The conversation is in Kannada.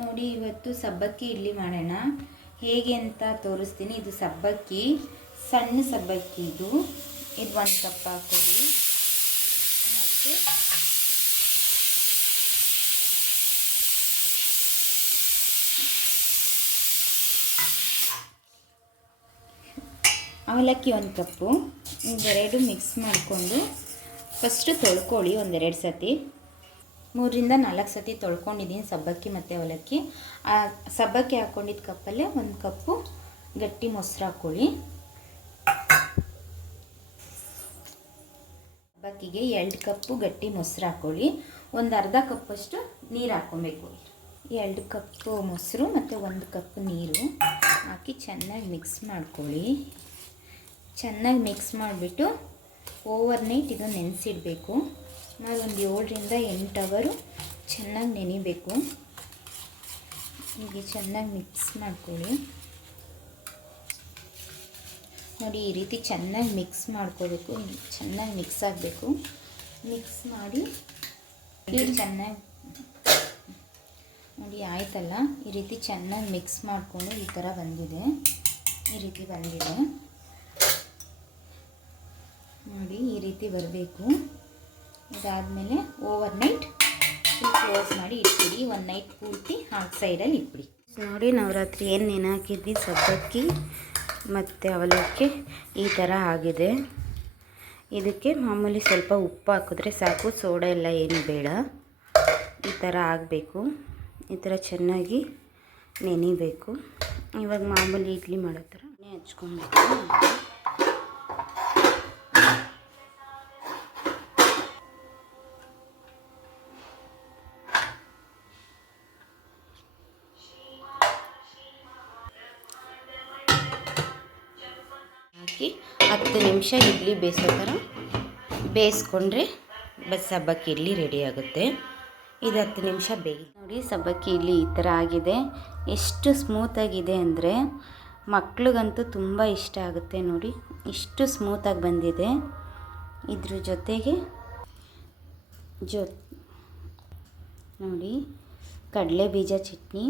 ನೋಡಿ, ಇವತ್ತು ಸಬ್ಬಕ್ಕಿ ಇಡ್ಲಿ ಮಾಡೋಣ. ಹೇಗೆ ಅಂತ ತೋರಿಸ್ತೀನಿ. ಇದು ಸಬ್ಬಕ್ಕಿ, ಸಣ್ಣ ಸಬ್ಬಕ್ಕಿ. ಇದು 1 ಕಪ್ ಹಾಕೊಳ್ಳಿ. ಮತ್ತು ಅವಲಕ್ಕಿ 1 ಕಪ್ಪು. ಇವೆರಡು ಮಿಕ್ಸ್ ಮಾಡಿಕೊಂಡು ಫಸ್ಟು ತೊಳ್ಕೊಳ್ಳಿ 1-2 ಸತಿ. 3ರಿಂದ 4 ಸತಿ ತೊಳ್ಕೊಂಡಿದ್ದೀನಿ ಸಬ್ಬಕ್ಕಿ ಮತ್ತು ಅವಲಕ್ಕಿ. ಆ ಸಬ್ಬಕ್ಕಿ ಹಾಕ್ಕೊಂಡಿದ್ದ ಕಪ್ಪಲ್ಲೇ 1 ಕಪ್ಪು ಗಟ್ಟಿ ಮೊಸರು ಹಾಕ್ಕೊಳ್ಳಿ. ಸಬ್ಬಕ್ಕಿಗೆ 2 ಕಪ್ಪು ಗಟ್ಟಿ ಮೊಸರು ಹಾಕ್ಕೊಳ್ಳಿ. ಒಂದು ಅರ್ಧ ಕಪ್ಪಷ್ಟು ನೀರು ಹಾಕ್ಕೊಬೇಕು. 2 ಕಪ್ಪು ಮೊಸರು ಮತ್ತು 1 ಕಪ್ ನೀರು ಹಾಕಿ ಚೆನ್ನಾಗಿ ಮಿಕ್ಸ್ ಮಾಡ್ಕೊಳ್ಳಿ. ಚೆನ್ನಾಗಿ ಮಿಕ್ಸ್ ಮಾಡಿಬಿಟ್ಟು ಓವರ್ನೈಟ್ ಇದು ನೆನೆಸಿಡಬೇಕು. ಸುಮಾರು ಒಂದು 7ರಿಂದ 8 ಅವರು ಚೆನ್ನಾಗಿ ನೆನಿಬೇಕು. ಹೀಗೆ ಚೆನ್ನಾಗಿ ಮಿಕ್ಸ್ ಮಾಡ್ಕೊಳ್ಳಿ. ನೋಡಿ, ಈ ರೀತಿ ಚೆನ್ನಾಗಿ ಮಿಕ್ಸ್ ಮಾಡ್ಕೋಬೇಕು. ಚೆನ್ನಾಗಿ ಮಿಕ್ಸ್ ಆಗಬೇಕು. ಮಿಕ್ಸ್ ಮಾಡಿ ಚೆನ್ನಾಗಿ ನೋಡಿ, ಆಯ್ತಲ್ಲ. ಈ ರೀತಿ ಚೆನ್ನಾಗಿ ಮಿಕ್ಸ್ ಮಾಡಿಕೊಂಡು ಈ ಥರ ಬಂದಿದೆ. ಈ ರೀತಿ ಬಂದಿದೆ ನೋಡಿ, ಈ ರೀತಿ ಬರಬೇಕು. ಇದಾದಮೇಲೆ ಓವರ್ನೈಟ್ ಕ್ಲೋಸ್ ಮಾಡಿ ಇಟ್ಬಿಡಿ. 1 ನೈಟ್ ಪೂರ್ತಿ ಔಟ್ ಸೈಡಲ್ಲಿ ಇಟ್ಬಿಡಿ. ನೋಡಿ, ನವರಾತ್ರಿ ಏನು ನೆನೆಹಾಕಿದ್ವಿ ಸಬ್ಬಕ್ಕಿ ಮತ್ತು ಅವಲಕ್ಕಿ ಈ ಥರ ಆಗಿದೆ. ಇದಕ್ಕೆ ಮಾಮೂಲಿ ಸ್ವಲ್ಪ ಉಪ್ಪು ಹಾಕಿದ್ರೆ ಸಾಕು, ಸೋಡಾ ಎಲ್ಲ ಏನು ಬೇಡ. ಈ ಥರ ಆಗಬೇಕು. ಈ ಥರ ಚೆನ್ನಾಗಿ ನೆನಿಬೇಕು. ಇವಾಗ ಮಾಮೂಲಿ ಇಡ್ಲಿ ಮಾಡೋ ಥರ ಹಚ್ಕೊಬೇಕು. ಹಾಕಿ 10 ನಿಮಿಷ ಇಡ್ಲಿ ಬೇಯಿಸೋ ಥರ ಬೇಯಿಸ್ಕೊಂಡ್ರೆ ಸಬ್ಬಕ್ಕಿ ಇಡ್ಲಿ ರೆಡಿ ಆಗುತ್ತೆ. ಇದು 10 ನಿಮಿಷ ಬೇಯಿ. ನೋಡಿ, ಸಬ್ಬಕ್ಕಿ ಇಡ್ಲಿ ಈ ಥರ ಆಗಿದೆ. ಎಷ್ಟು ಸ್ಮೂತಾಗಿದೆ ಅಂದರೆ ಮಕ್ಳಿಗಂತೂ ತುಂಬ ಇಷ್ಟ ಆಗುತ್ತೆ. ನೋಡಿ, ಇಷ್ಟು ಸ್ಮೂತಾಗಿ ಬಂದಿದೆ. ಇದ್ರ ಜೊತೆಗೆ ನೋಡಿ, ಕಡಲೆ ಬೀಜ ಚಟ್ನಿ